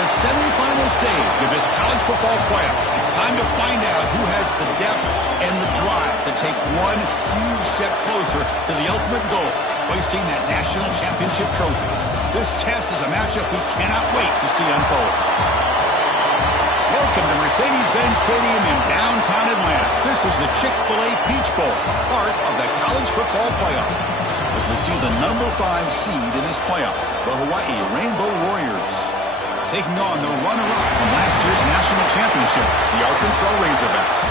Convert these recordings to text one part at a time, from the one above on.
the semifinal stage of this college football playoff. It's time to find out who has the depth and the drive to take one huge step closer to the ultimate goal, hoisting that national championship trophy. This test is a matchup we cannot wait to see unfold. Welcome to Mercedes-Benz Stadium in downtown Atlanta. This is the Chick-fil-A Peach Bowl, part of the college football playoff. As we see the number 5 seed in this playoff, the Hawaii Rainbow Warriors, taking on the runner-up from last year's national championship, the Arkansas Razorbacks.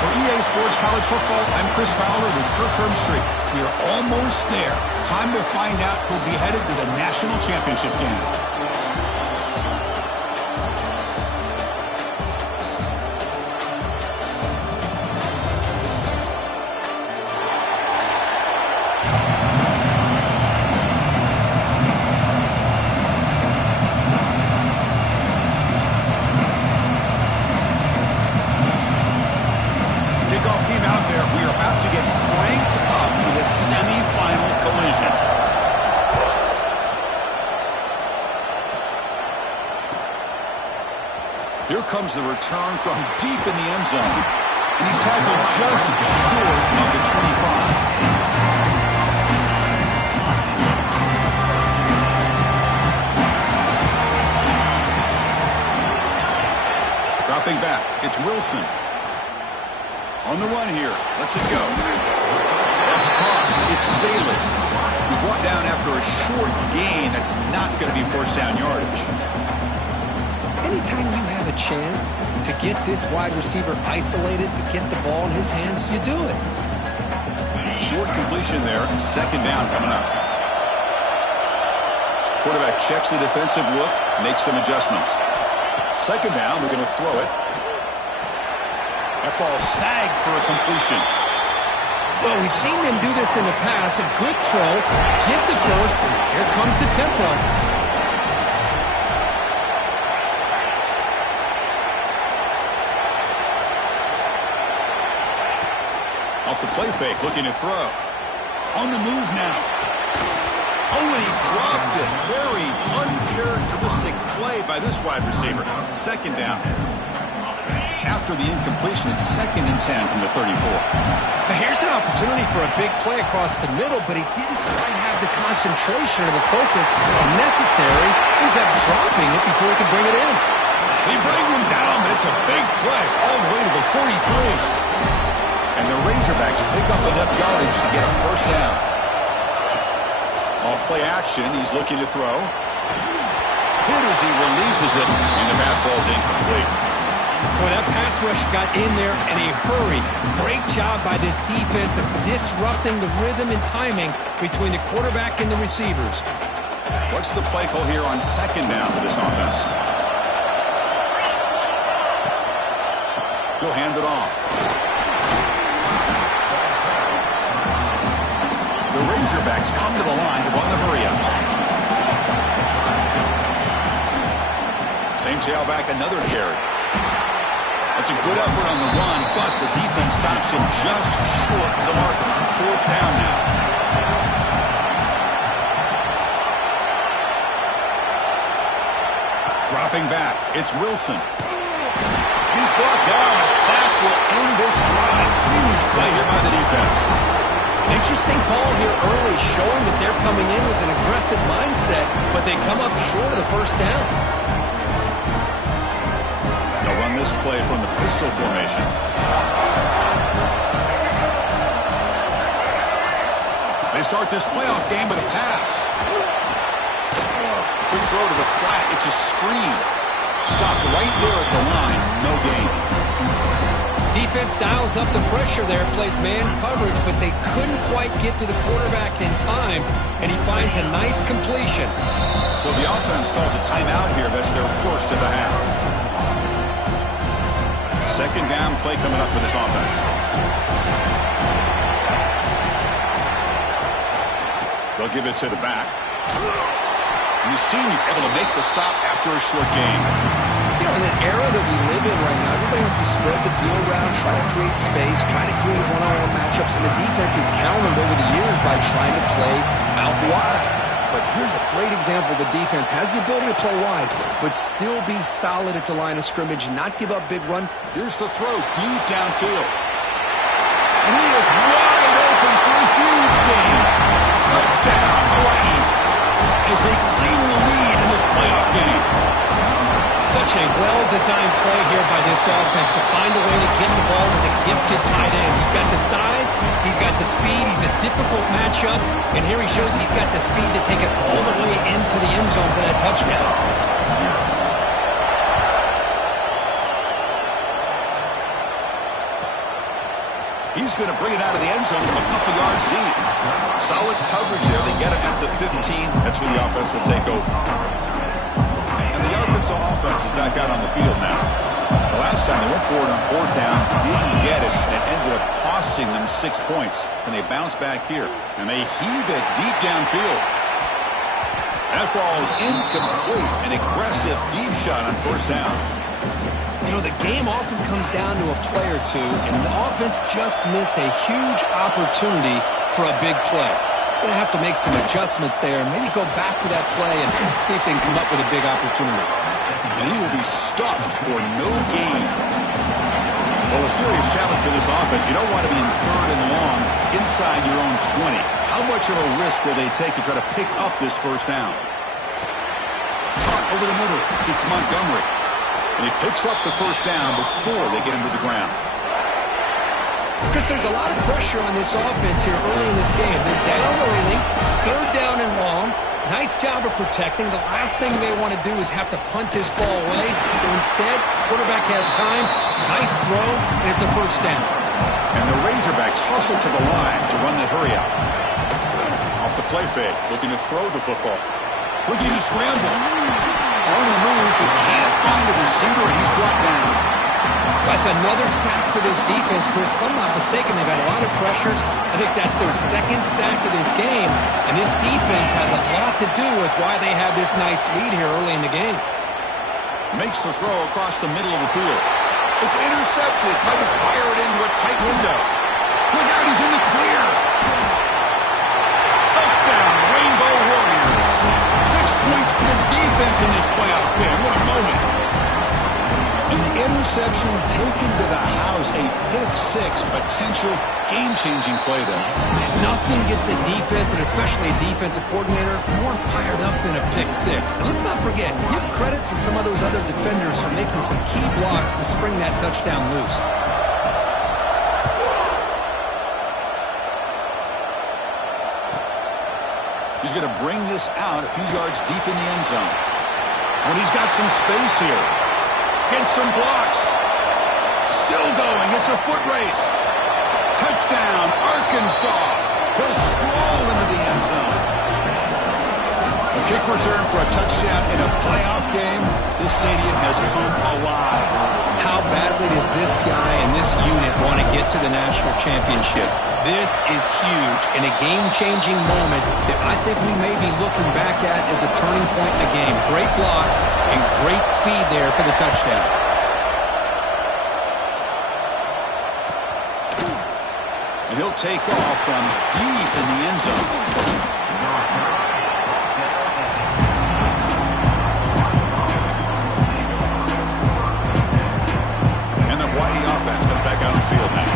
For EA Sports College Football, I'm Chris Fowler with Kirk Herbstreit. We are almost there. Time to find out who'll be headed to the national championship game. Here comes the return from deep in the end zone. And he's tackled just short of the 25. Dropping back, it's Wilson. On the run here, lets it go. That's caught, it's Staley. He's brought down after a short gain that's not going to be first down yardage. Anytime you have a chance to get this wide receiver isolated, to get the ball in his hands, you do it. Short completion there, second down coming up. Quarterback checks the defensive look, makes some adjustments. Second down, we're going to throw it. That ball snagged for a completion. Well, we've seen them do this in the past. A good throw, get the first, and here comes the tempo. Off the play fake, looking to throw. On the move now. Oh, and he dropped it. Very uncharacteristic play by this wide receiver. Second down. After the incompletion, it's 2nd and 10 from the 34. Now here's an opportunity for a big play across the middle, but he didn't quite have the concentration or the focus necessary. He was dropping it before he could bring it in. He brings him down, but it's a big play all the way to the 43. And the Razorbacks pick up enough yardage to get a first down. Off play action, he's looking to throw. Hit as he releases it, and the pass ball's incomplete. Well, that pass rush got in there in a hurry. Great job by this defense of disrupting the rhythm and timing between the quarterback and the receivers. What's the play call here on second down for this offense? He'll hand it off. The Razorbacks come to the line to run the hurry-up. Same tailback, another carry. That's a good effort on the run, but the defense stops him just short of the marker. 4th down now. Dropping back, it's Wilson. He's brought down. A sack will end this drive. Huge play here by the defense. Interesting call here early, showing that they're coming in with an aggressive mindset, but they come up short of the first down. They'll run this play from the pistol formation. They start this playoff game with a pass. Quick throw to the flat. It's a screen. Stopped right there at the line. No gain. Defense dials up the pressure there, plays man coverage, but they couldn't quite get to the quarterback in time, and he finds a nice completion. So the offense calls a timeout here. That's their first of the half. Second down play coming up for this offense. They'll give it to the back. You seem able to make the stop after a short game. You know, in the era that we live in right now, everybody wants to spread the field around, try to create space, try to create one-on-one matchups, and the defense has countered over the years by trying to play out wide. but here's a great example. The defense has the ability to play wide, but still be solid at the line of scrimmage, not give up big run. Here's the throw deep downfield. And he is wide open for a huge gain. Touchdown, Hawaii, as they claim the lead in this playoff game. Such a well-designed play here by this offense to find a way to get the ball to the gifted tight end. He's got the size, he's got the speed, he's a difficult matchup, and here he shows he's got the speed to take it all the way into the end zone for that touchdown. He's going to bring it out of the end zone from a couple yards deep. Solid coverage there. They get it at the 15. That's where the offense will take over. And the Arkansas offense is back out on the field now. The last time they went forward on fourth down, didn't get it, and it ended up costing them 6 points. And they bounce back here, and they heave it deep downfield. That ball is incomplete. An aggressive deep shot on first down. You know, the game often comes down to a play or two, and the offense just missed a huge opportunity for a big play. Going to have to make some adjustments there and maybe go back to that play and see if they can come up with a big opportunity. And he will be stuffed for no gain. Well, a serious challenge for this offense. You don't want to be in third and long inside your own 20. How much of a risk will they take to try to pick up this first down? Caught over the middle. It's Montgomery. And he picks up the first down before they get him to the ground. Chris, there's a lot of pressure on this offense here early in this game. They're down early, third down and long. Nice job of protecting. The last thing they want to do is have to punt this ball away. So instead, quarterback has time. Nice throw, and it's a first down. And the Razorbacks hustle to the line to run the hurry out. Off the play fake, looking to throw the football. Looking to scramble. On the move, but can't find a receiver, and he's brought down. That's another sack for this defense, Chris. If I'm not mistaken, they've had a lot of pressures. I think that's their second sack of this game, and this defense has a lot to do with why they have this nice lead here early in the game. Makes the throw across the middle of the field. It's intercepted, trying to fire it into a tight window. Look out, he's in the clear. Touchdown, Rainbow Warriors. 6 points for the defense in this playoff game. What a moment. And the interception taken to the house, a pick-6, potential game-changing play there. Nothing gets a defense, and especially a defensive coordinator, more fired up than a pick-6. Now, let's not forget, give credit to some of those other defenders for making some key blocks to spring that touchdown loose. He's going to bring this out a few yards deep in the end zone. And he's got some space here. Gets some blocks. Still going. It's a foot race. Touchdown, Arkansas. He'll stroll into the end zone. A kick return for a touchdown in a playoff game. This stadium has come alive. How badly does this guy and this unit want to get to the national championship? This is huge and a game-changing moment that I think we may be looking back at as a turning point in the game. Great blocks and great speed there for the touchdown. And he'll take off from deep in the end zone. And the Hawaii offense comes back out on the field now.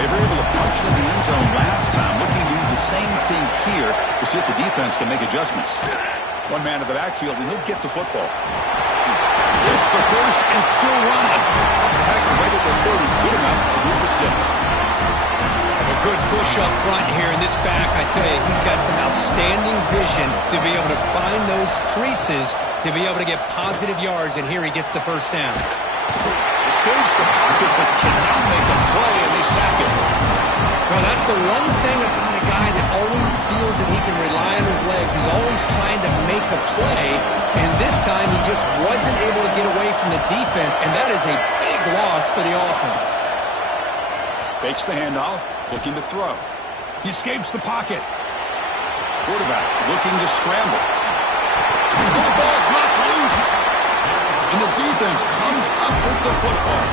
They were able to punch it in the end zone last time, looking to do the same thing here to see if the defense can make adjustments. One man in the backfield, and he'll get the football. It's the first and still running. Tackle right at the 30, good enough to move the sticks. A good push up front here in this back. I tell you, he's got some outstanding vision to be able to find those creases, to be able to get positive yards, and here he gets the first down. Escapes the pocket, but cannot make a play, and they sack him. Well, that's the one thing about a guy that always feels that he can rely on his legs. He's always trying to make a play, and this time he just wasn't able to get away from the defense, and that is a big loss for the offense. Fakes the handoff, looking to throw. He escapes the pocket. Quarterback looking to scramble. The ball's knocked loose. And the defense comes up with the football.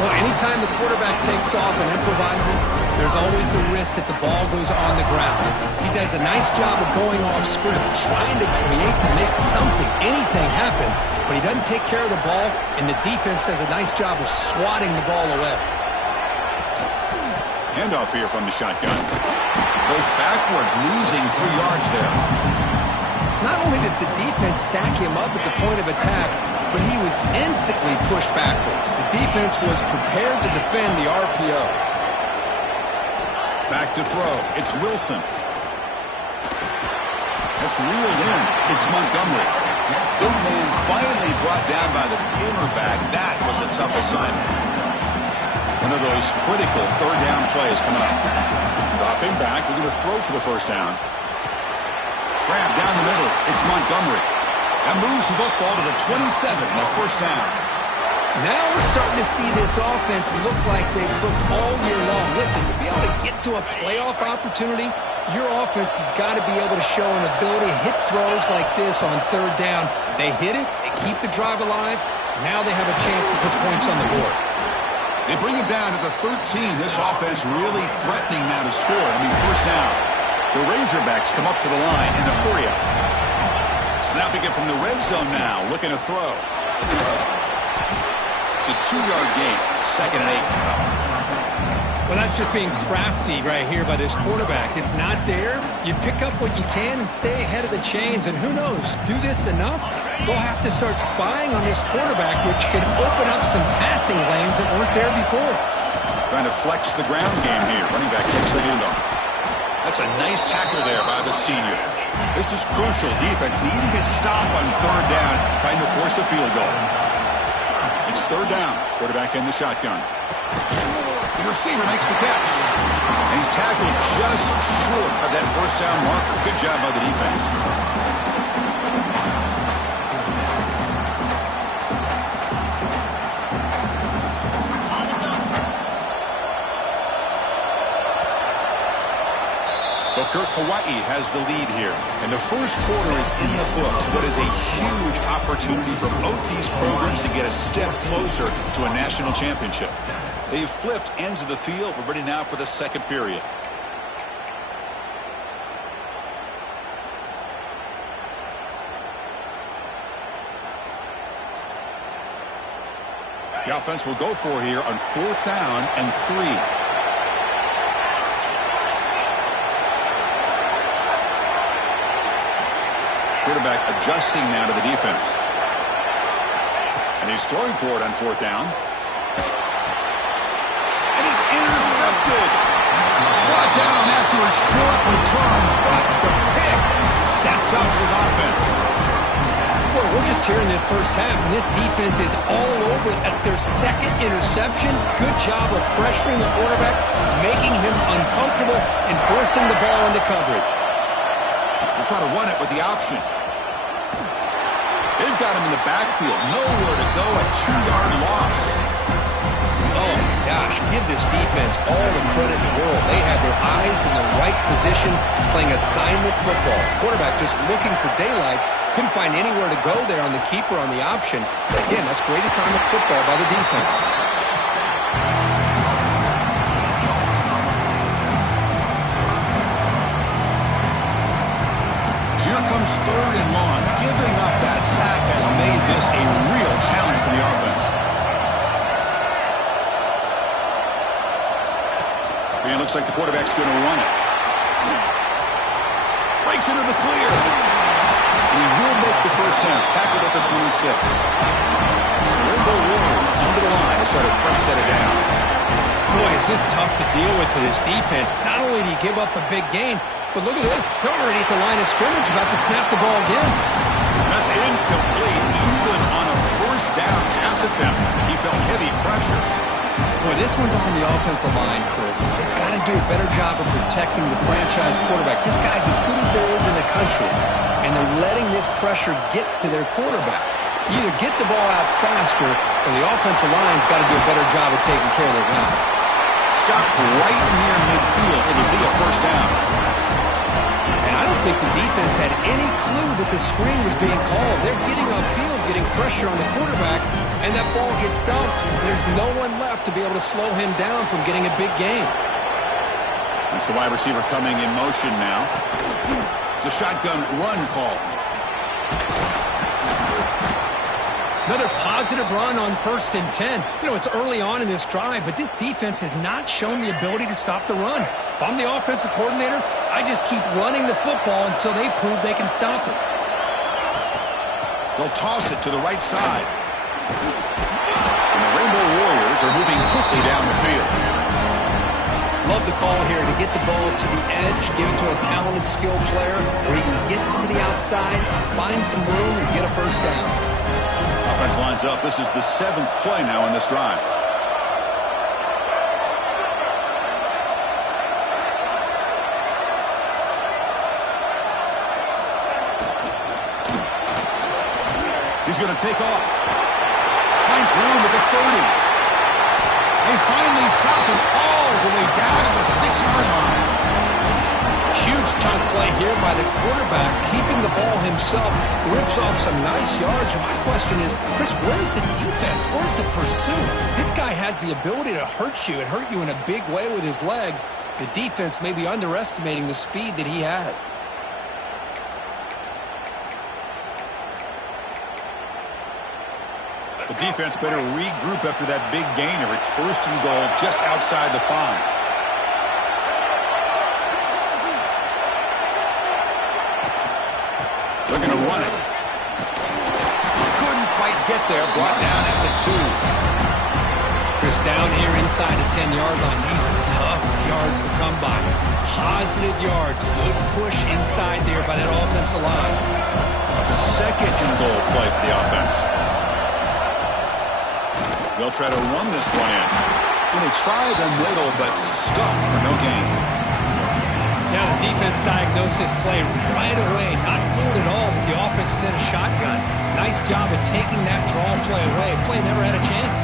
Well, anytime the quarterback takes off and improvises, there's always the risk that the ball goes on the ground. He does a nice job of going off script, trying to create to make something, anything happen, but he doesn't take care of the ball, and the defense does a nice job of swatting the ball away. Handoff here from the shotgun. Goes backwards, losing 3 yards there. Not only does the defense stack him up at the point of attack, but he was instantly pushed backwards. The defense was prepared to defend the RPO. Back to throw. It's Wilson. That's reeled in. It's Montgomery. Big man finally brought down by the cornerback. That was a tough assignment. One of those critical third down plays coming up. Dropping back. We're going to throw for the first down. Grab down the middle. It's Montgomery. That moves the football to the 27, a first down. Now we're starting to see this offense look like they've looked all year long. Listen, to be able to get to a playoff opportunity, your offense has got to be able to show an ability to hit throws like this on third down. They hit it, they keep the drive alive. Now they have a chance to put points on the board. They bring him down to the 13. This offense really threatening now to score. First down. The Razorbacks come up to the line in the hurry-up. Snapping it from the red zone now, looking to throw. It's a 2-yard gain, 2nd and 8. Well, that's just being crafty right here by this quarterback. It's not there. You pick up what you can and stay ahead of the chains. And who knows, do this enough, they'll have to start spying on this quarterback, which can open up some passing lanes that weren't there before. Trying to flex the ground game here. Running back takes the handoff. That's a nice tackle there by the senior. This is crucial. Defense needing a stop on third down, trying to force a field goal. It's third down. Quarterback in the shotgun. The receiver makes the catch. And he's tackled just short of that first down marker. Good job by the defense. Kirk, Hawaii has the lead here. And the first quarter is in the books. What is a huge opportunity for both these programs to get a step closer to a national championship. They've flipped ends of the field. We're ready now for the second period. The offense will go for here on 4th down and 3. Quarterback adjusting now to the defense. And he's throwing for it on 4th down. And he's intercepted. Brought down after a short return, but the pick sets up his offense. Boy, we're just here in this first half, and this defense is all over it. That's their 2nd interception. Good job of pressuring the quarterback, making him uncomfortable, and forcing the ball into coverage. We'll try to run it with the option. They've got him in the backfield. Nowhere to go. A 2-yard loss. Oh, my gosh. Give this defense all the credit in the world. They had their eyes in the right position, playing assignment football. Quarterback just looking for daylight. Couldn't find anywhere to go there on the keeper on the option. Again, that's great assignment football by the defense. Here comes 3rd and long. Giving up that sack has made this a real challenge for the offense. And it looks like the quarterback's going to run it. Breaks into the clear. And he will make the first down. Tackled at the 26. The Rainbow Warriors come to the line to start a fresh set of downs. Boy, is this tough to deal with for this defense. Not only do you give up a big gain, but look at this. They're already at the line of scrimmage, about to snap the ball again. That's incomplete. Even on a first down pass attempt, he felt heavy pressure. Boy, this one's on the offensive line, Chris. They've got to do a better job of protecting the franchise quarterback. This guy's as good as there is in the country, and they're letting this pressure get to their quarterback. Either get the ball out faster, or the offensive line's got to do a better job of taking care of their guy. Stop right near midfield. It'll be a first down. And I don't think the defense had any clue that the screen was being called. They're getting upfield, getting pressure on the quarterback, and that ball gets dumped. There's no one left to be able to slow him down from getting a big gain. It's the wide receiver coming in motion now. It's a shotgun run call. Another positive run on 1st and 10. You know, it's early on in this drive, but this defense has not shown the ability to stop the run. If I'm the offensive coordinator, I just keep running the football until they prove they can stop it. They'll toss it to the right side. And the Rainbow Warriors are moving quickly down the field. Love the call here to get the ball to the edge, give it to a talented, skilled player where he can get to the outside, find some room, and get a first down. Offense lines up. This is the 7th play now in this drive. He's going to take off. Finds room at the 30. They finally stop him all the way down to the 6-yard line. Huge chunk play here by the quarterback, keeping the ball himself, rips off some nice yards. And my question is, Chris, where's the defense? Where's the pursuit? This guy has the ability to hurt you and hurt you in a big way with his legs. The defense may be underestimating the speed that he has. The defense better regroup after that big gainer. It's 1st and goal just outside the 5. They're going to run it. Couldn't quite get there. Brought down at the 2. Chris, down here inside the 10-yard line, these are tough yards to come by. Positive yards. Good push inside there by that offensive line. It's a 2nd and goal play for the offense. They'll try to run this one in. And they try the middle, but stuck for no gain. Now the defense diagnosed this play right away. Not fooled at all that the offense sent a shotgun. Nice job of taking that draw play away. Play never had a chance.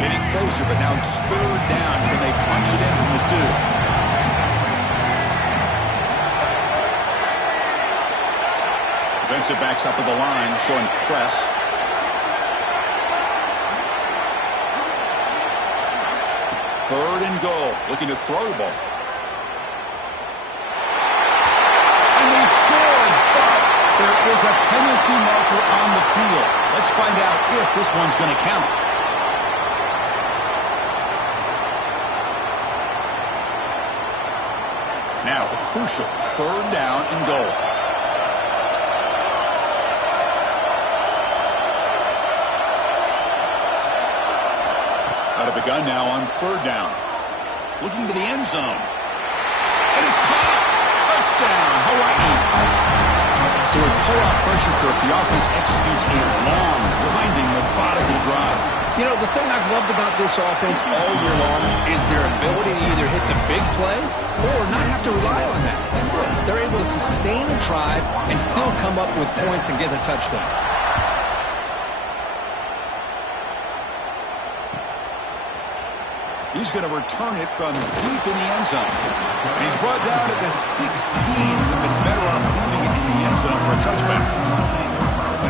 Getting closer, but now it's 3rd down. Can they punch it in from the 2? Defensive backs up at the line, showing press. Third and goal, looking to throw the ball. And they scored, but there is a penalty marker on the field. Let's find out if this one's going to count. Now, a crucial 3rd down and goal. Out of the gun now on 3rd down. Looking to the end zone. And it's caught. Touchdown, Hawaii. So with playoff pressure curve, the offense executes a long, winding, methodical drive. You know, the thing I've loved about this offense all year long is their ability to either hit the big play or not have to rely on that. Like this, they're able to sustain a drive and still come up with points and get a touchdown. He's going to return it from deep in the end zone. And he's brought down at the 16. Would have been better off leaving it in the end zone for a touchback.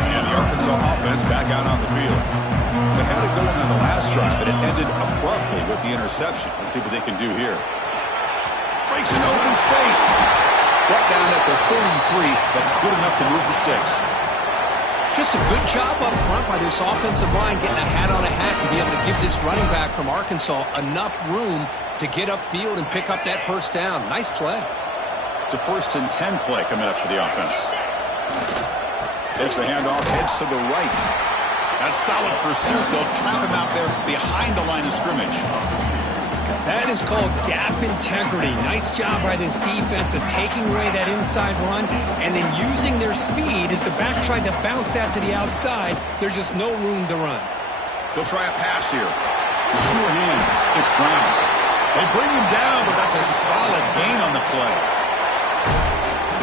And the Arkansas offense back out on the field. They had it going on the last drive, but it ended abruptly with the interception. Let's see what they can do here. Breaks an open space. Brought down at the 33. That's good enough to move the sticks. Just a good job up front by this offensive line, getting a hat on a hat and be able to give this running back from Arkansas enough room to get upfield and pick up that 1st down. Nice play. It's a 1st and 10 play coming up for the offense. Takes the handoff, heads to the right. That's solid pursuit. They'll trap him out there behind the line of scrimmage. That is called gap integrity. Nice job by this defense of taking away that inside run and then using their speed as the back tried to bounce that to the outside. There's just no room to run. They'll try a pass here. The sure hands. It's Brown. They bring him down, but that's a solid gain on the play.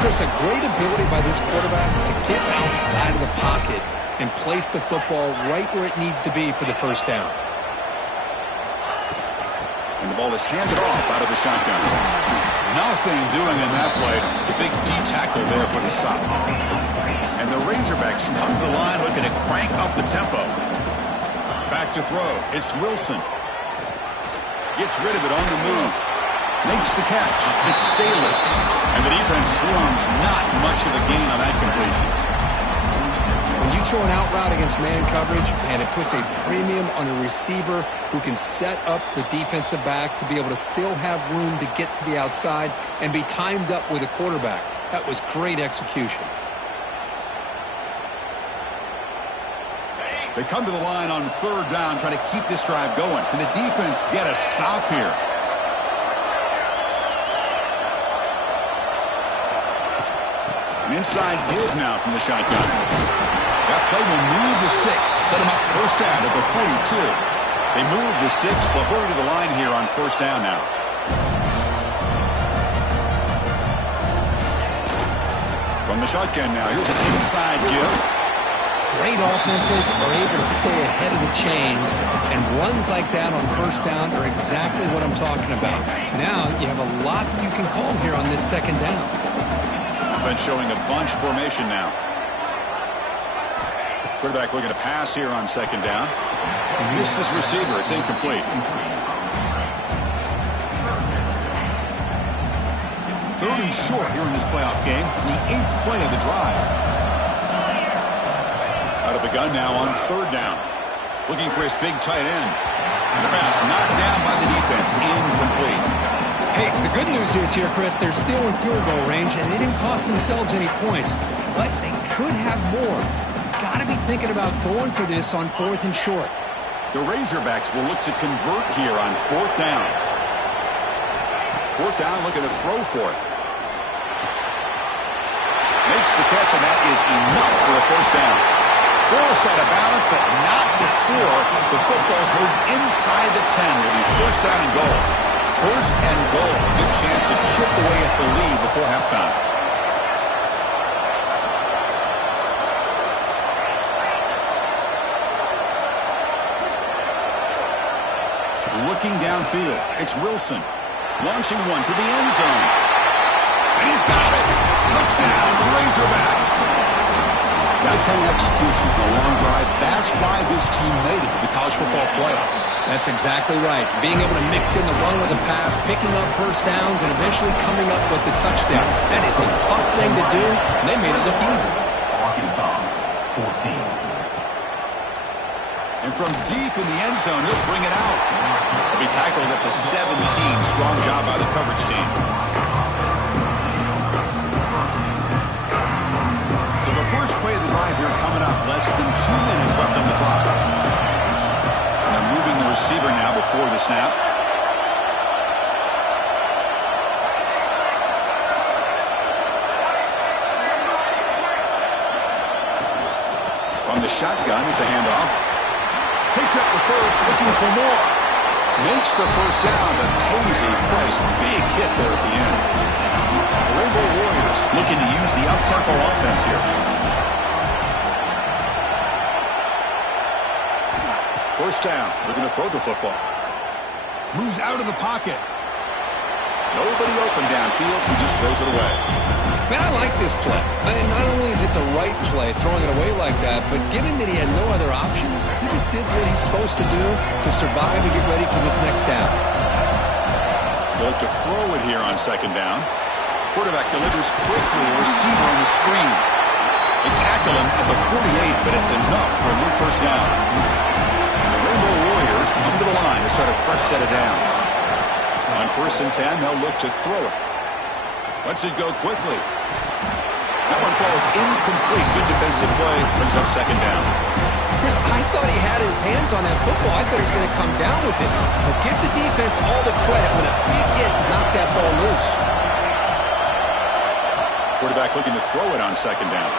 Chris, a great ability by this quarterback to get outside of the pocket and place the football right where it needs to be for the 1st down. And the ball is handed off out of the shotgun. Nothing doing in that play. The big D tackle there for the stop. And the Razorbacks come to the line looking to crank up the tempo. Back to throw. It's Wilson. Gets rid of it on the move. Makes the catch. It's Staley. And the defense swarms. Not much of a gain on that completion. When you throw an out route against man coverage, and it puts a premium on a receiver who can set up the defensive back to be able to still have room to get to the outside and be timed up with a quarterback. That was great execution. They come to the line on third down, trying to keep this drive going. Can the defense get a stop here? An inside give now from the shotgun. That play will move the sticks, set them up first down at the 42. They move the six. They'll hurry to the line here on first down now. From the shotgun now, here's an inside give. Great offenses are able to stay ahead of the chains, and runs like that on first down are exactly what I'm talking about. Now you have a lot that you can call here on this second down. Defense showing a bunch formation now. Quarterback looking to pass here on second down. Missed his receiver. It's incomplete. Third and short here in this playoff game. The 8th play of the drive. Out of the gun now on third down. Looking for his big tight end. And the pass knocked down by the defense. Incomplete. Hey, the good news is here, Chris, they're still in field goal range, and they didn't cost themselves any points. But they could have more. You've got to be thinking about going for this on fourth and short. The Razorbacks will look to convert here on fourth down. Fourth down, looking to throw for it. Makes the catch, and that is enough for a first down. Force out of balance, but not before the football's moved inside the 10. Will be first down and goal. First and goal. A good chance to chip away at the lead before halftime. Looking downfield, it's Wilson. Launching one to the end zone. And he's got it. Touchdown, Razorbacks. That kind of execution, a long drive, that's why this team made it to the college football playoff. That's exactly right. Being able to mix in the run with the pass, picking up first downs, and eventually coming up with the touchdown. That is a tough thing to do, and they made it look easy. Arkansas, 14. And from deep in the end zone, he'll bring it out. He'll be tackled at the 17. Strong job by the coverage team. So the first play of the drive here coming up. Less than 2 minutes left on the clock. They're moving the receiver now before the snap. From the shotgun, it's a handoff. Picks up the first, looking for more. Makes the first down, but pays a price. Big hit there at the end. The Rainbow Warriors looking to use the up-tempo offense here. First down, looking to throw the football. Moves out of the pocket. Nobody open downfield, he just throws it away. Man, I like this play. And not only is it the right play, throwing it away like that, but given that he had no other option, he just did what he's supposed to do to survive and get ready for this next down. They'll look to throw it here on second down. Quarterback delivers quickly, a receiver on the screen. They tackle him at the 48, but it's enough for a new first down. The Rainbow Warriors come to the line to start a fresh set of downs. On first and 10, they'll look to throw it. Lets it go quickly. That one falls incomplete. Good defensive play. Brings up second down. Chris, I thought he had his hands on that football. I thought he was going to come down with it. But give the defense all the credit with a big hit to knock that ball loose. Quarterback looking to throw it on second down.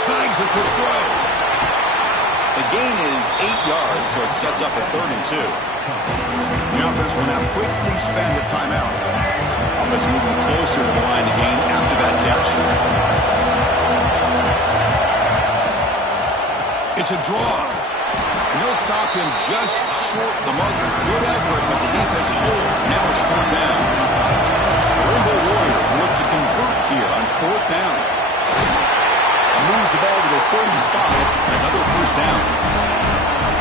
Snags the quick throw. The gain is 8 yards, so it sets up a 3rd and 2. The offense will now quickly spend a timeout. Offense moving closer to the line to gain after that catch. It's a draw. And they'll stop him just short of the marker. Good effort, but the defense holds. Now it's 4th down. The Rainbow Warriors look to convert here on 4th down. Moves the ball to the 35. Another 1st down.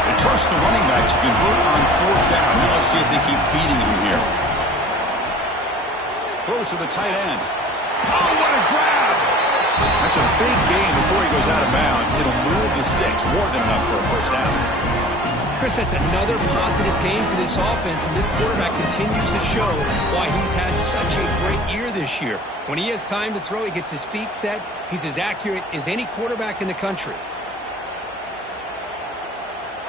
They trust the running back to convert on 4th down. Now let's see if they keep feeding him here. Throws to the tight end. Oh, what a grab! That's a big gain before he goes out of bounds. It'll move the sticks. More than enough for a 1st down. Chris, that's another positive game for this offense, and this quarterback continues to show why he's had such a great year this year. When he has time to throw, he gets his feet set. He's as accurate as any quarterback in the country.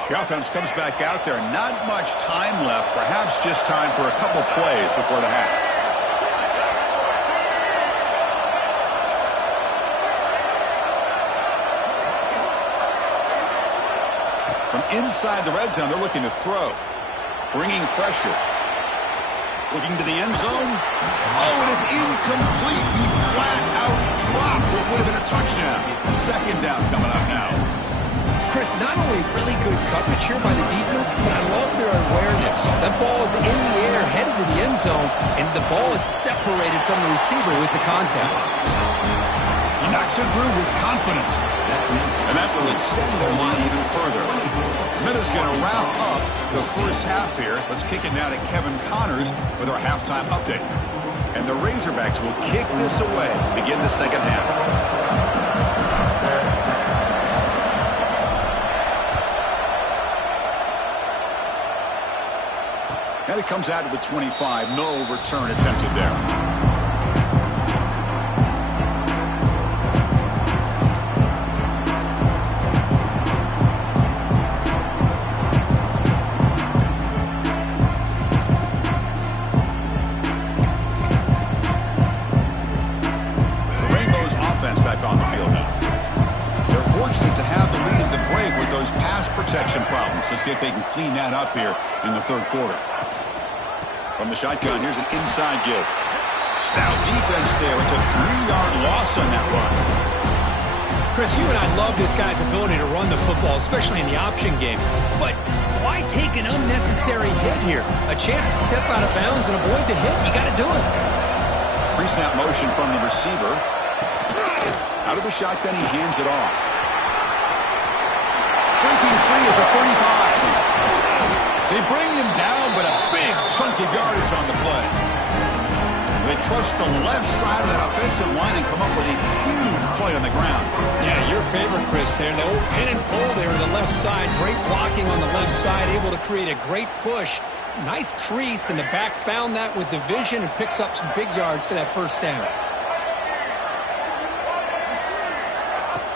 The offense comes back out there. Not much time left. Perhaps just time for a couple plays before the half. From inside the red zone, they're looking to throw. Bringing pressure. Looking to the end zone. Oh, and it's incomplete. He flat out dropped what would have been a touchdown. 2nd down coming up now. Chris, not only really good coverage here by the defense, but I love their awareness. That ball is in the air, headed to the end zone, and the ball is separated from the receiver with the contact. He knocks it through with confidence. And that will extend their lead even further. Miller's going to wrap up the 1st half here. Let's kick it now to Kevin Connors with our halftime update. And the Razorbacks will kick this away to begin the 2nd half. And it comes out to the 25. No return attempted there. Protection problems. Let's see if they can clean that up here in the 3rd quarter. From the shotgun, here's an inside give. Stout defense there. It's a 3-yard loss on that run. Chris, you and I love this guy's ability to run the football, especially in the option game. But why take an unnecessary hit here? A chance to step out of bounds and avoid the hit. You got to do it. Pre-snap motion from the receiver. Out of the shotgun, he hands it off. Breaking free at the 35. They bring him down, but a big chunk of yardage on the play. They trust the left side of that offensive line and come up with a huge play on the ground. Yeah, your favorite, Chris, there. The old pin and pull there to the left side. Great blocking on the left side, able to create a great push. Nice crease, and the back found that with the vision and picks up some big yards for that 1st down.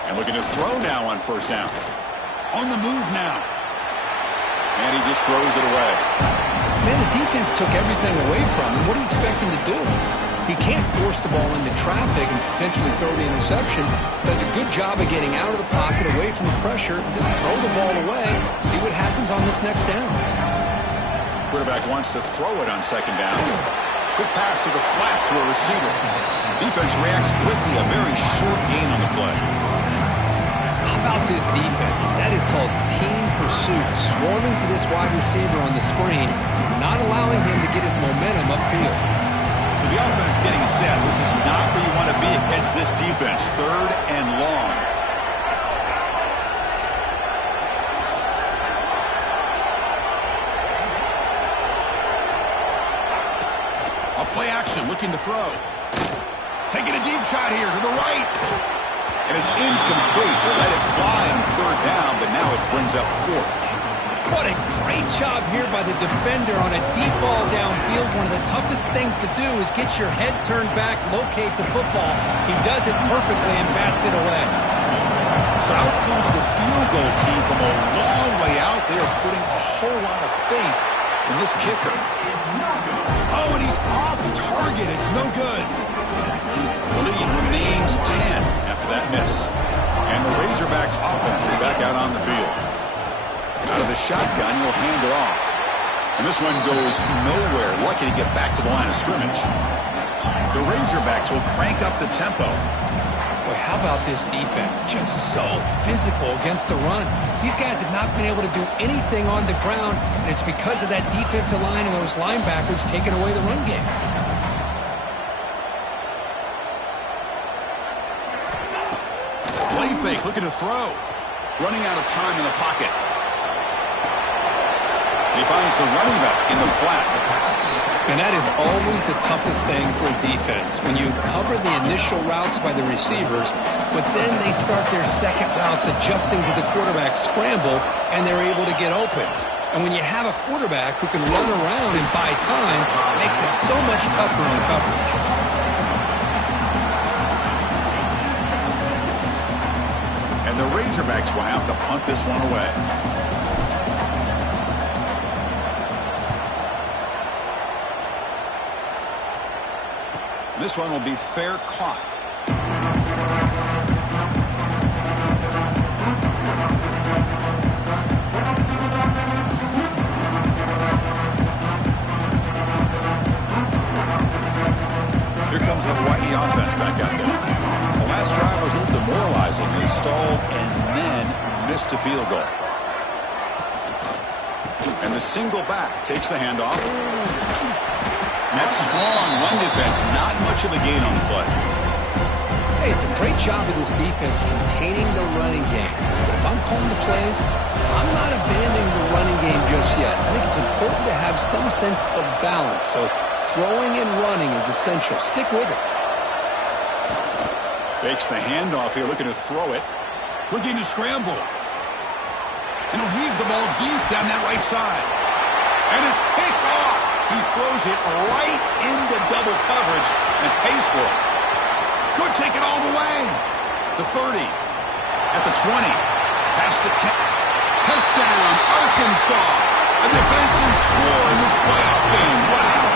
And looking to throw now on 1st down. On the move now. And he just throws it away. Man, the defense took everything away from him. What do you expect him to do? He can't force the ball into traffic and potentially throw the interception. Does a good job of getting out of the pocket, away from the pressure. Just throw the ball away. See what happens on this next down. Quarterback wants to throw it on 2nd down. Good pass to the flat to a receiver. Defense reacts quickly. A very short gain on the play. How about this defense? That is called team pursuit. Swarming to this wide receiver on the screen, not allowing him to get his momentum upfield. So the offense getting set. This is not where you want to be against this defense. 3rd and long. A play action, looking to throw. Taking a deep shot here to the right. And it's incomplete. They let it fly on 3rd down, but now it brings up 4th. What a great job here by the defender on a deep ball downfield. One of the toughest things to do is get your head turned back, locate the football. He does it perfectly and bats it away. So out comes the field goal team from a long way out. They are putting a whole lot of faith in this kicker. Oh, and he's off target. It's no good. The lead remains 10 after that miss. And the Razorbacks offense is back out on the field. Out of the shotgun, he'll hand it off. And this one goes nowhere. Lucky to get back to the line of scrimmage. The Razorbacks will crank up the tempo. Boy, how about this defense? Just so physical against the run. These guys have not been able to do anything on the ground, and it's because of that defensive line and those linebackers taking away the run game. Play fake, looking to throw. Running out of time in the pocket. He finds the running back in the flat. And that is always the toughest thing for a defense, when you cover the initial routes by the receivers, but then they start their second routes adjusting to the quarterback scramble, and they're able to get open. And when you have a quarterback who can run around and buy time, it makes it so much tougher on coverage. And the Razorbacks will have to punt this one away. This one will be fair caught. Here comes the Hawaii offense back out there. The last drive was a little demoralizing. They stalled and then missed a field goal. And the single back takes the handoff. That strong run defense, not much of a gain on the play. Hey, it's a great job of this defense containing the running game. But if I'm calling the plays, I'm not abandoning the running game just yet. I think it's important to have some sense of balance. So throwing and running is essential. Stick with it. Fakes the handoff here, looking to throw it. Looking to scramble. And he'll heave the ball deep down that right side. And it's picked off. He throws it right into double coverage and pays for it. Could take it all the way. The 30. At the 20. Past the 10. Touchdown, Arkansas. A defensive score in this playoff game. Wow.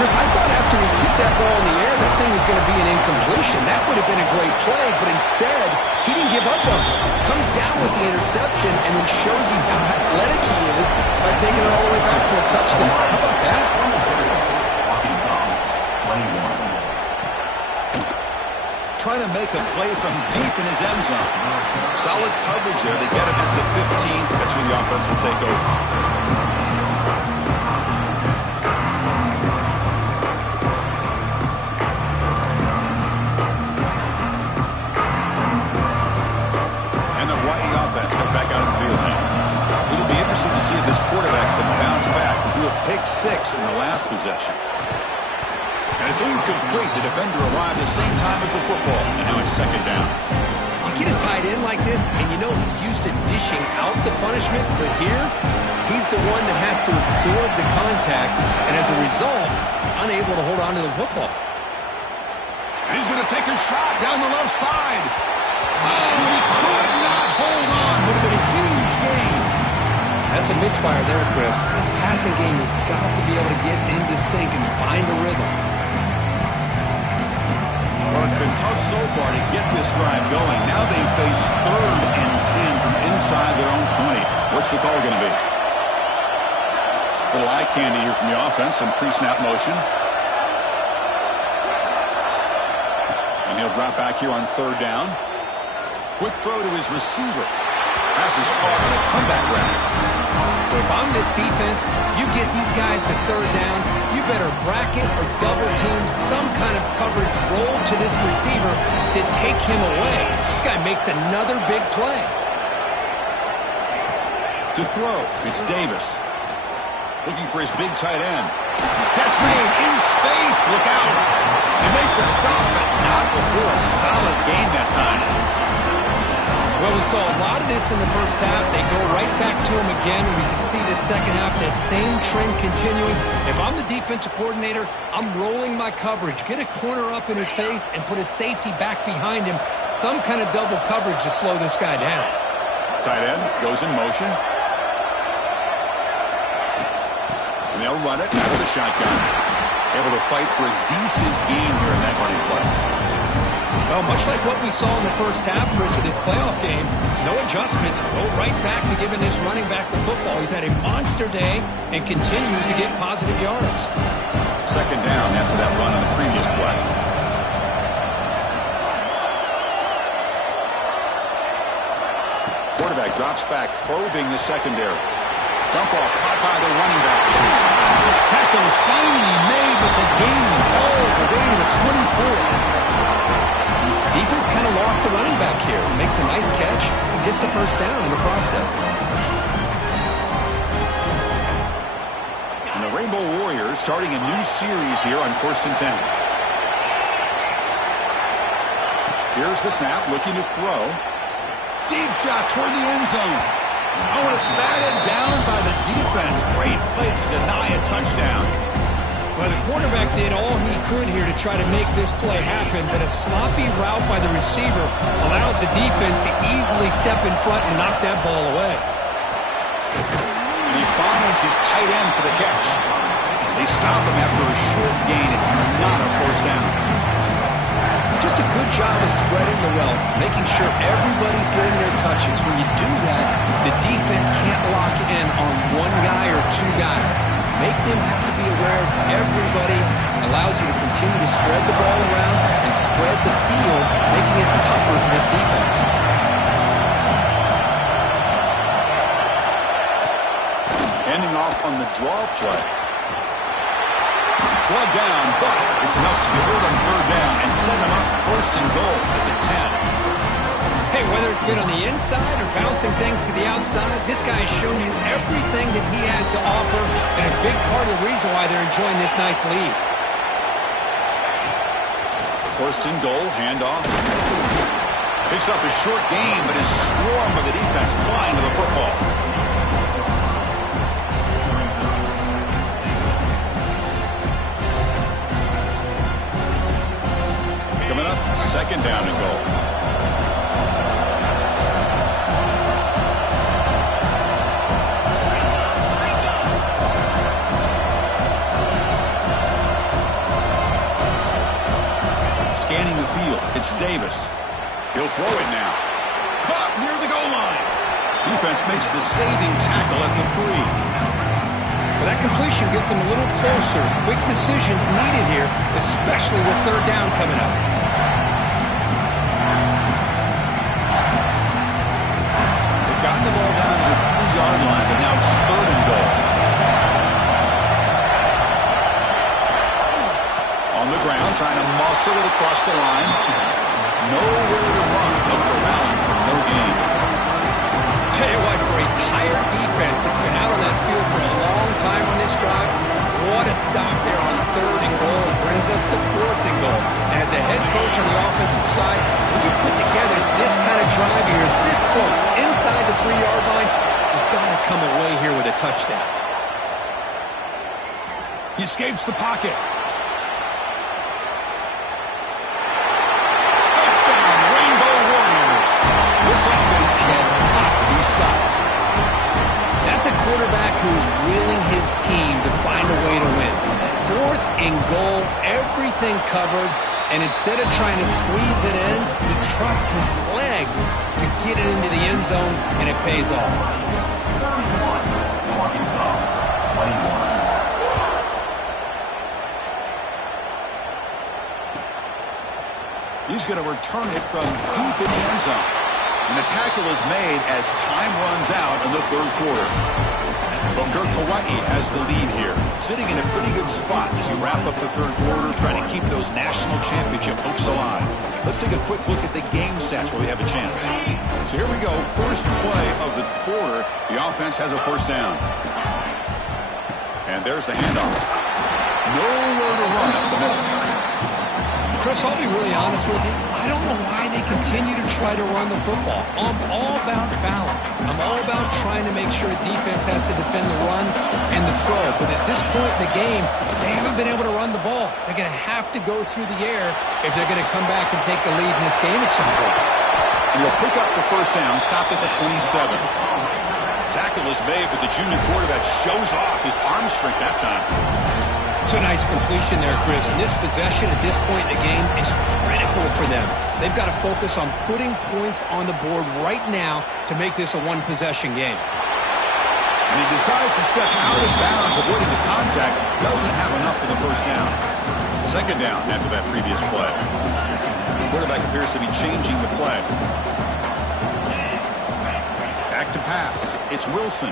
Chris, I thought after he tipped that ball in the air, that thing was going to be an incompletion. That would have been a great play, but instead, he didn't give up on it. Comes down with the interception and then shows you how athletic he is by taking it all the way back for a touchdown. How about that? Trying to make a play from deep in his end zone. Solid coverage there. They get him at the 15. That's where the offense will take over. Comes back out on the field now. It'll be interesting to see if this quarterback can bounce back. He threw a pick 6 in the last possession. And it's incomplete. The defender arrived the same time as the football. And now it's second down. You get a tight end like this, and you know he's used to dishing out the punishment, but here, he's the one that has to absorb the contact, and as a result, he's unable to hold on to the football. And he's going to take a shot down the left side. Oh, and he could not hold on. Would have been a huge gain. That's a misfire there, Chris. This passing game has got to be able to get into sync and find a rhythm. Well, it's been tough so far to get this drive going. Now they face 3rd and 10 from inside their own 20. What's the call going to be? Little eye candy here from the offense. Some pre-snap motion. And he'll drop back here on 3rd down. Quick throw to his receiver. Pass is caught on a comeback route. If I'm this defense, you get these guys to 3rd down, you better bracket or double team some kind of coverage roll to this receiver to take him away. This guy makes another big play. To throw, it's Davis. Looking for his big tight end. Catch made in space. Look out. They make the stop, but not before a solid gain that time. Well, we saw a lot of this in the first half. They go right back to him again, and we can see the second half, that same trend continuing. If I'm the defensive coordinator, I'm rolling my coverage. Get a corner up in his face and put a safety back behind him. Some kind of double coverage to slow this guy down. Tight end goes in motion. And they'll run it out of the shotgun. Able to fight for a decent gain here in that running play. Well, much like what we saw in the first half, Chris, of this playoff game, no adjustments, go right back to giving this running back the football. He's had a monster day and continues to get positive yards. Second down after that run on the previous play. Quarterback drops back, probing the secondary. Dump off, caught by the running back. Tackle is finally made, but the gain is all the way to the 24. Defense kind of lost a running back here. Makes a nice catch and gets the first down in the process. And the Rainbow Warriors starting a new series here on 1st and 10. Here's the snap, looking to throw. Deep shot toward the end zone. Oh, and it's batted down by the defense. Great play to deny a touchdown. Well, the quarterback did all he could here to try to make this play happen, but a sloppy route by the receiver allows the defense to easily step in front and knock that ball away. And he finds his tight end for the catch. They stop him after a short gain. It's not a first down. Just a good job of spreading the wealth, making sure everybody's getting their touches. When you do that, the defense can't lock in on one guy or two guys. Make them have to be aware of everybody. Allows you to continue to spread the ball around and spread the field, making it tougher for this defense. Ending off on the draw play. Brought down, but it's enough to convert on 3rd down and set them up 1st and goal at the 10. Hey, whether it's been on the inside or bouncing things to the outside, this guy has shown you everything that he has to offer, and a big part of the reason why they're enjoying this nice lead. 1st and goal, handoff. Picks up a short gain, but is swarmed by the defense flying to the football. Coming up, 2nd down and goal. Scanning the field, it's Davis. He'll throw it now. Caught near the goal line. Defense makes the saving tackle at the 3. Well, that completion gets him a little closer. Quick decisions needed here, especially with 3rd down coming up. They've gotten the ball down to the 3-yard line, but now it's 3rd and goal. On the ground, trying to muscle it across the line. Nowhere to run. No corralling for no gain. Tell you what, for a tired defense that's been out on that field for a long time on this drive, what a stop there on 3rd and goal. It brings us to 4th and goal. And as a head coach on the offensive side, when you put together this kind of drive here, this close, inside the 3-yard line, you've got to come away here with a touchdown. He escapes the pocket. Touchdown, Rainbow Warriors. This offense cannot be stopped. That's a quarterback who's willing his team to find a way to win. 4th and goal, everything covered, and instead of trying to squeeze it in, he trusts his legs to get it into the end zone, and it pays off. He's going to return it from deep in the end zone. And the tackle is made as time runs out in the 3rd quarter. Booker Kauai has the lead here, sitting in a pretty good spot as you wrap up the 3rd quarter, trying to keep those national championship hopes alive. Let's take a quick look at the game stats where we have a chance. So here we go, first play of the quarter. The offense has a 1st down. And there's the handoff. Nowhere to run up the middle. Chris, I'll be really honest with you. I don't know why they continue to try to run the football. I'm all about balance. I'm all about trying to make sure defense has to defend the run and the throw. But at this point in the game, they haven't been able to run the ball. They're going to have to go through the air if they're going to come back and take the lead in this game at some point. And he'll pick up the 1st down, stop at the 27. Tackle is made, but the junior quarterback shows off his arm strength that time. It's a nice completion there, Chris. And this possession at this point in the game is critical for them. They've got to focus on putting points on the board right now to make this a one-possession game. And he decides to step out of bounds, avoiding the contact. Doesn't have enough for the 1st down. 2nd down after that previous play. The quarterback appears to be changing the play. to pass. It's Wilson.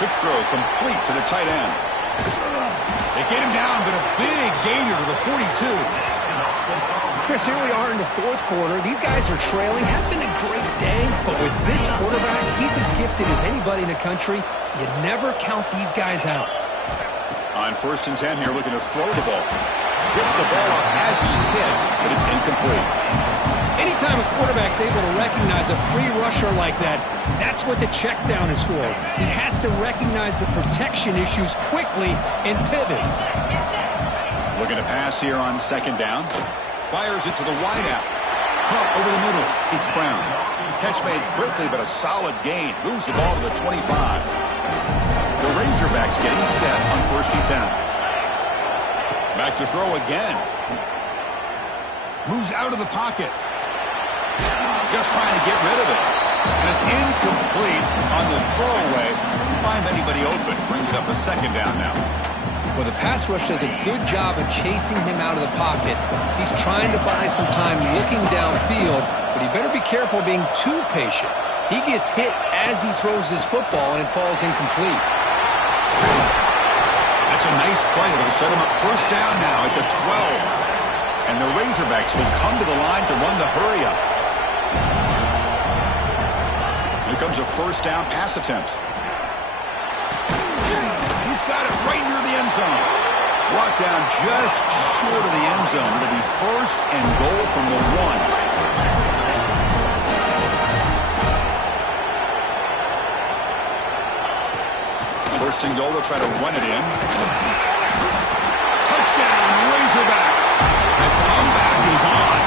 Quick throw complete to the tight end. They get him down, but a big gainer to the 42. Chris, here we are in the fourth quarter. These guys are trailing. Haven't been a great day, but with this quarterback, he's as gifted as anybody in the country. You never count these guys out. On 1st and 10 here, looking to throw the ball. Gets the ball off as he's hit, but it's incomplete. Anytime a quarterback's able to recognize a free rusher like that, that's what the check down is for. He has to recognize the protection issues quickly and pivot. Looking to pass here on 2nd down. Fires it to the wideout. Caught over the middle. It's Brown. Catch made quickly, but a solid gain. Moves the ball to the 25. The Razorbacks getting set on 1st and 10. Back to throw again. Moves out of the pocket. Just trying to get rid of it. And it's incomplete on the throwaway. Find anybody open. Brings up a 2nd down now. Well, the pass rush does a good job of chasing him out of the pocket. He's trying to buy some time looking downfield, but he better be careful being too patient. He gets hit as he throws his football, and it falls incomplete. That's a nice play. That'll set him up 1st down now at the 12. And the Razorbacks will come to the line to run the hurry-up. Here comes a 1st down pass attempt. He's got it right near the end zone. Brought down just short of the end zone. It'll be 1st and goal from the 1. 1st and goal, they'll try to run it in. Touchdown, Razorbacks. The comeback is on.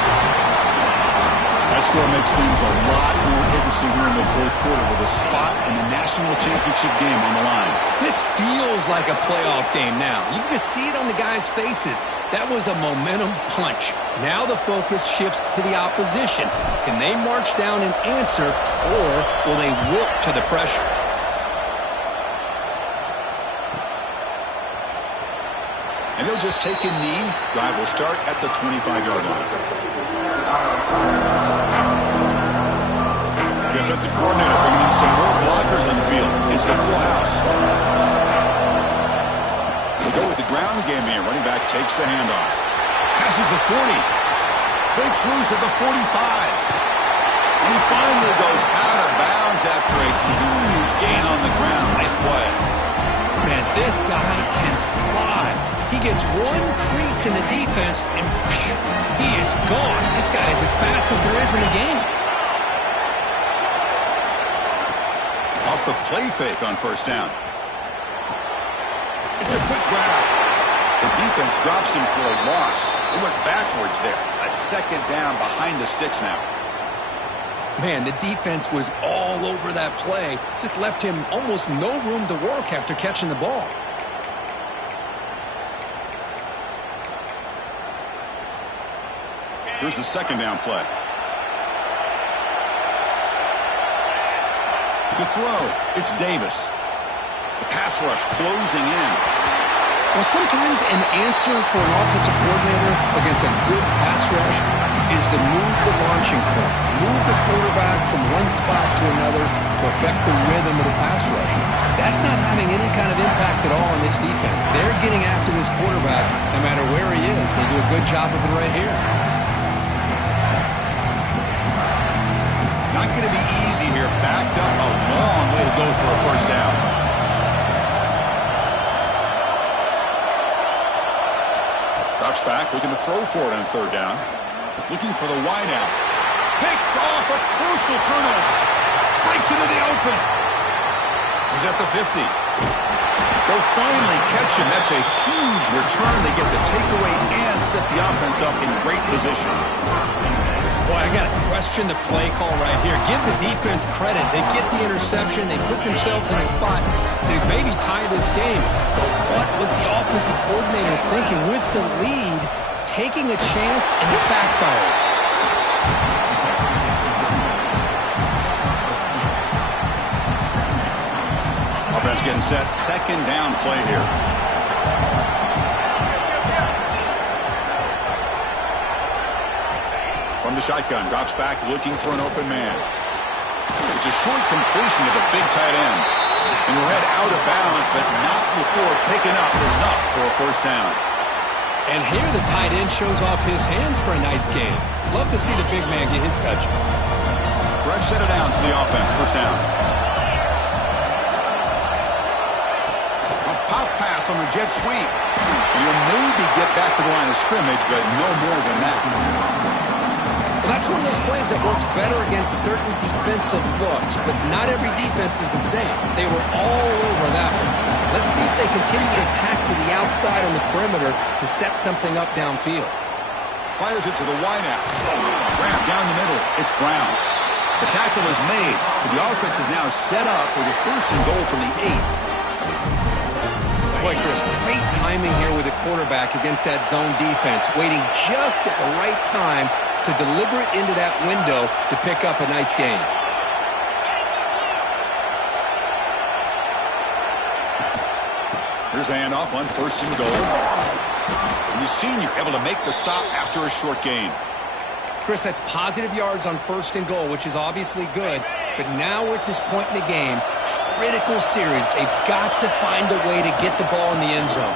That score makes things a lot more interesting here in the 4th quarter with a spot in the national championship game on the line. This feels like a playoff game now. You can just see it on the guys' faces. That was a momentum punch. Now the focus shifts to the opposition. Can they march down and answer, or will they work to the pressure? And he'll just take a knee. Drive will start at the 25-yard line. The offensive coordinator bringing in some more blockers on the field. It's the full house. We'll go with the ground game here. Running back takes the handoff. Passes the 40. Breaks loose at the 45. And he finally goes out of bounds after a huge gain on the ground. Nice play. Man, this guy can fly. He gets one crease in the defense, and phew, he is gone. This guy is as fast as there is in the game. Off the play fake on 1st down. It's a quick grab. The defense drops him for a loss. It went backwards there. A 2nd down behind the sticks now. Man, the defense was all over that play. Just left him almost no room to work after catching the ball. Here's the 2nd down play. To throw, it's Davis. The pass rush closing in. Well, sometimes an answer for an offensive coordinator against a good pass rush is to move the launching point, move the quarterback from one spot to another to affect the rhythm of the pass rush. That's not having any kind of impact at all on this defense. They're getting after this quarterback no matter where he is. They do a good job of it right here. Not going to be easy here. Backed up a long way to go for a 1st down. Drops back, looking to throw for it on 3rd down. Looking for the wideout. Picked off, a crucial turnover. Breaks into the open. He's at the 50. They'll finally catch him. That's a huge return. They get the takeaway and set the offense up in great position. Boy, I got to question the play call right here. Give the defense credit. They get the interception. They put themselves in a spot to maybe tie this game. But what was the offensive coordinator thinking with the lead, taking a chance, and it backfires? Offense getting set. 2nd down play here. From the shotgun, drops back, looking for an open man. It's a short completion to the big tight end. And he'll head out of bounds, but not before picking up enough for a first down. And here the tight end shows off his hands for a nice game. Love to see the big man get his touches. Fresh set of downs for the offense. First down. A pop pass on the jet sweep. You'll maybe get back to the line of scrimmage, but no more than that. Well, that's one of those plays that works better against certain defensive looks, but not every defense is the same. They were all over that one. Let's see if they continue to attack to the outside on the perimeter to set something up downfield. Fires it to the wideout. Grab down the middle. It's Brown. The tackle is made, but the offense is now set up with a first and goal from the 8. Boy, Chris, great timing here with the quarterback against that zone defense, waiting just at the right time to deliver it into that window to pick up a nice gain. Here's the handoff on first and goal. And the senior able to make the stop after a short gain. Chris, that's positive yards on first and goal, which is obviously good. But now we're at this point in the game, critical series. They've got to find a way to get the ball in the end zone.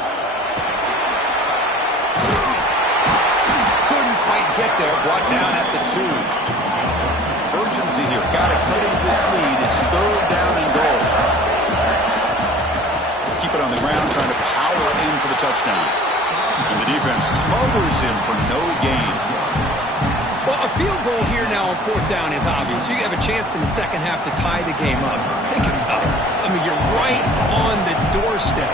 Couldn't quite get there. Brought down at the 2. Urgency here. Got to cut into this lead. It's third down and goal. Keep it on the ground, trying to power in for the touchdown. And the defense smothers him for no gain. Well, a field goal here now on fourth down is obvious. You have a chance in the second half to tie the game up. Think about it. I mean, you're right on the doorstep.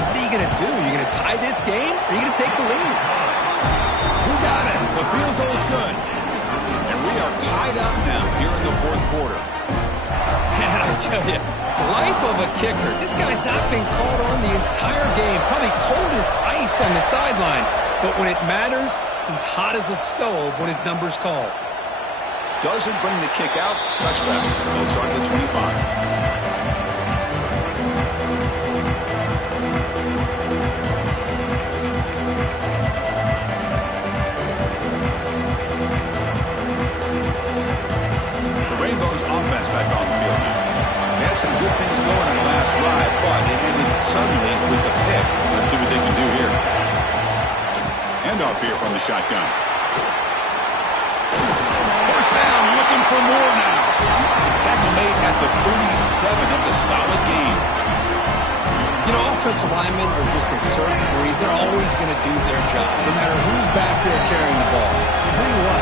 What are you going to do? Are you going to tie this game? Or are you going to take the lead? Who got it? The field goal's good. And we are tied up now here in the fourth quarter. Man, I tell you, life of a kicker. This guy's not been called on the entire game. Probably cold as ice on the sideline. But when it matters, he's hot as a stove when his number's called. Doesn't bring the kick out. Touchback. They'll start at the 25. The Rainbows offense back on the field now. They had some good things going in the last drive, but it ended suddenly with the pick. Let's see what they can do here. Handoff here from the shotgun. First down, looking for more now. Tackle made at the 37. That's a solid gain. You know, offensive linemen are just a certain breed. They're always going to do their job, no matter who's back there carrying the ball. I'll tell you what,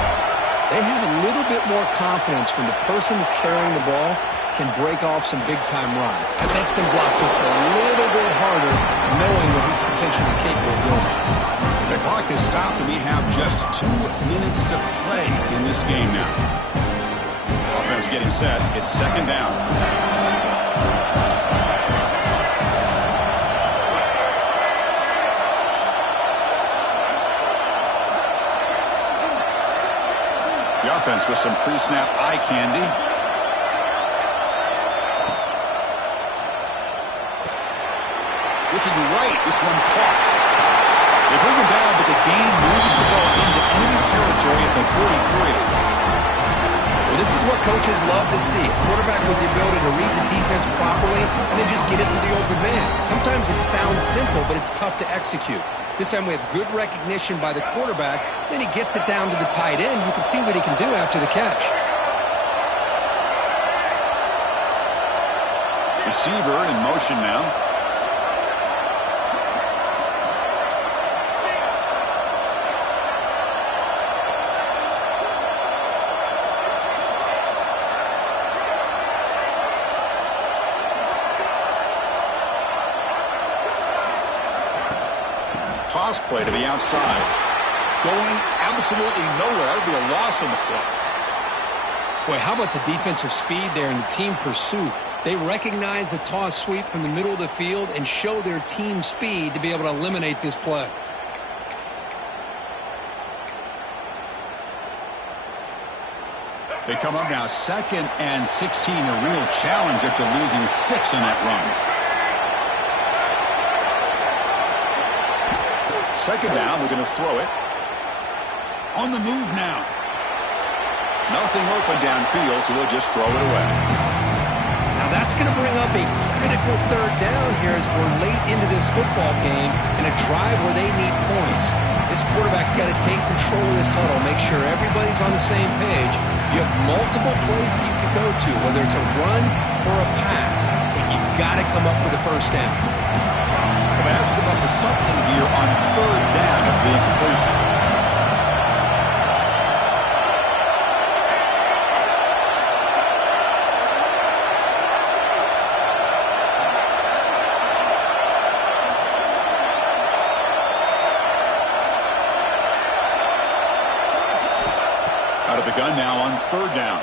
they have a little bit more confidence when the person that's carrying the ball can break off some big-time runs. That makes them block just a little bit harder, knowing what he's potentially capable of doing. The clock is stopped, and we have just 2 minutes to play in this game now. Offense getting set. It's second down. The offense with some pre-snap eye candy. Looking right. This one caught. They bring him down, but the game moves the ball into enemy territory at the 43. Well, this is what coaches love to see. A quarterback with the ability to read the defense properly and then just get it to the open man. Sometimes it sounds simple, but it's tough to execute. This time we have good recognition by the quarterback. Then he gets it down to the tight end. You can see what he can do after the catch. Receiver in motion now. Toss play to the outside. Going absolutely nowhere. That would be a loss on the play. Boy, how about the defensive speed there and the team pursuit? They recognize the toss sweep from the middle of the field and show their team speed to be able to eliminate this play. They come up now 2nd and 16. A real challenge after losing 6 on that run. Second down, we're going to throw it. On the move now. Nothing open downfield, so he'll just throw it away. Now that's going to bring up a critical third down here as we're late into this football game in a drive where they need points. This quarterback's got to take control of this huddle, make sure everybody's on the same page. You have multiple plays that you could go to, whether it's a run or a pass, but you've got to come up with a first down. So they have to come up with something here on third down of the incompletion. Out of the gun now on third down.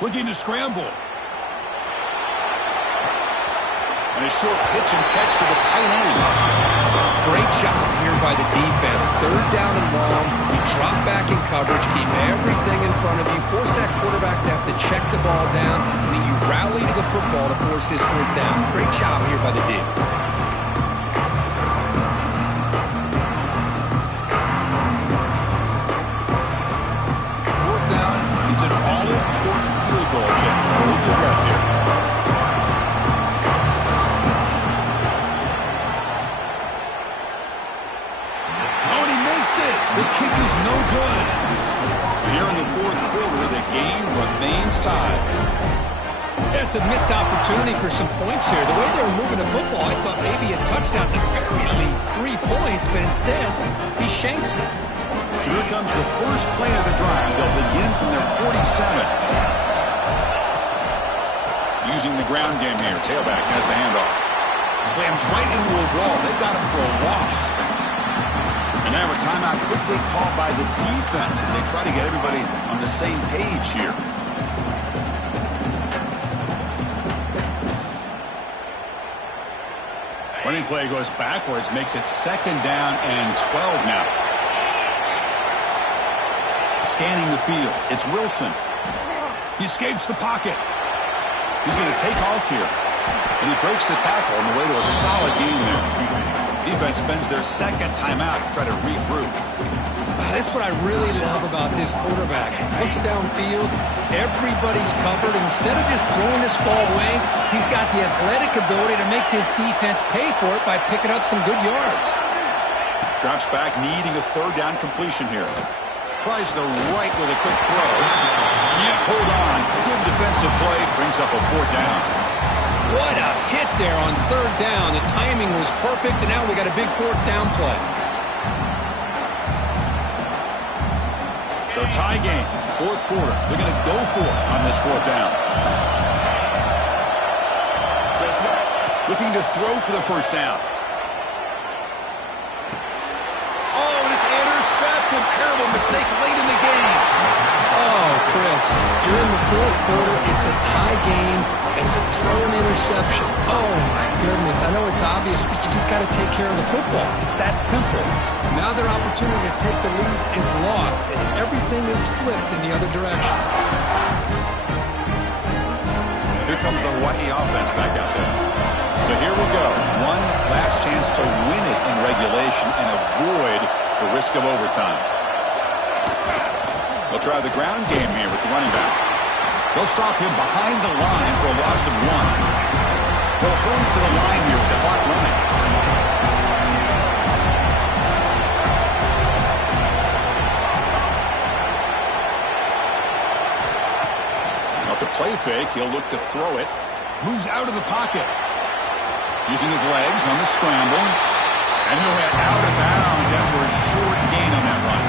Looking to scramble. And a short pitch and catch to the tight end. Great job here by the defense. Third down and long. You drop back in coverage, keep everything in front of you, force that quarterback to have to check the ball down, and then you rally to the football to force this fourth down. Great job here by the D. It's an all-important field goal. Chip. Hold your breath here. Oh, and he missed it. The kick is no good. Here in the fourth quarter, the game remains tied. It's a missed opportunity for some points here. The way they were moving the football, I thought maybe a touchdown, at the very least 3 points, but instead, he shanks it. So here comes the first play of the drive. They'll begin from their 47. Using the ground game here. Tailback has the handoff. Slams right into a wall. They've got him for a loss. And now a timeout quickly called by the defense as they try to get everybody on the same page here. Running play goes backwards, makes it second down and 12 now. Scanning the field, it's Wilson. He escapes the pocket. He's going to take off here. And he breaks the tackle on the way to a solid gain there. Defense spends their second timeout to try to regroup. That's what I really love about this quarterback. Looks downfield, everybody's covered. Instead of just throwing this ball away, he's got the athletic ability to make this defense pay for it by picking up some good yards. Drops back, needing a third down completion here. Tries the right with a quick throw. Can't hold on. Good defensive play. Brings up a fourth down. What a hit there on third down. The timing was perfect, and now we got a big fourth down play. So tie game, fourth quarter. They're going to go for it on this fourth down. Looking to throw for the first down. Terrible mistake late in the game. Oh, Chris, you're in the fourth quarter. It's a tie game, and you throw an interception. Oh, my goodness. I know it's obvious, but you just got to take care of the football. It's that simple. Now their opportunity to take the lead is lost, and everything is flipped in the other direction. Here comes the Hawaii offense back out there. So here we go. One last chance to win it in regulation and avoid the risk of overtime. They'll try the ground game here with the running back. They'll stop him behind the line for a loss of 1. They'll hurry to the line here with the clock running. Off the play fake, he'll look to throw it. Moves out of the pocket. Using his legs on the scramble. And he'll head out of bounds after a short gain on that run.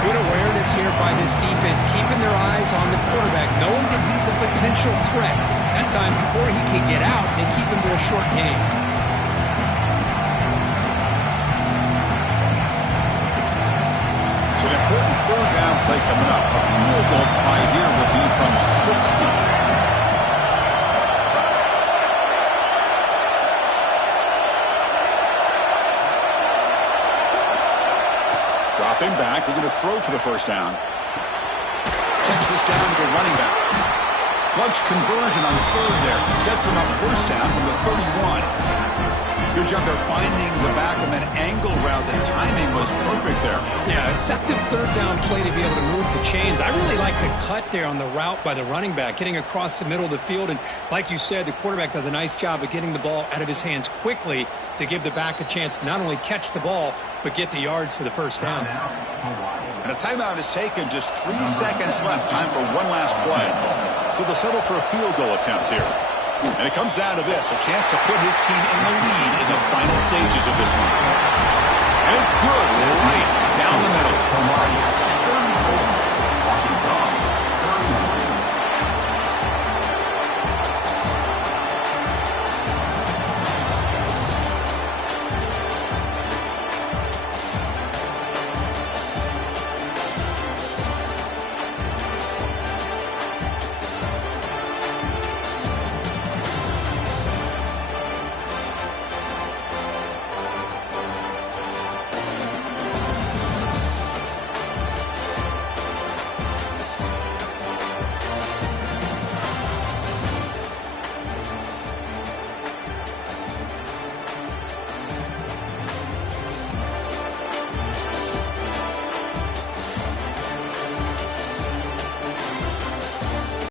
Good awareness here by this defense, keeping their eyes on the quarterback, knowing that he's a potential threat. That time, before he can get out, they keep him to a short gain. So an important third down play coming up. A field goal try here would be from 60. Dropping back, we're going to throw for the first down. Checks this down to the running back. Clutch conversion on third there. Sets him up first down from the 31. Good job there finding the back and then angle route. The timing was perfect there. Yeah, effective third down play to be able to move the chains. I really like the cut there on the route by the running back, getting across the middle of the field. And like you said, the quarterback does a nice job of getting the ball out of his hands quickly to give the back a chance to not only catch the ball, but get the yards for the first down. And a timeout is taken. Just 3 seconds left. Time for one last play. So they'll settle for a field goal attempt here. And it comes down to this, a chance to put his team in the lead in the final stages of this one. And it's good, right down the middle.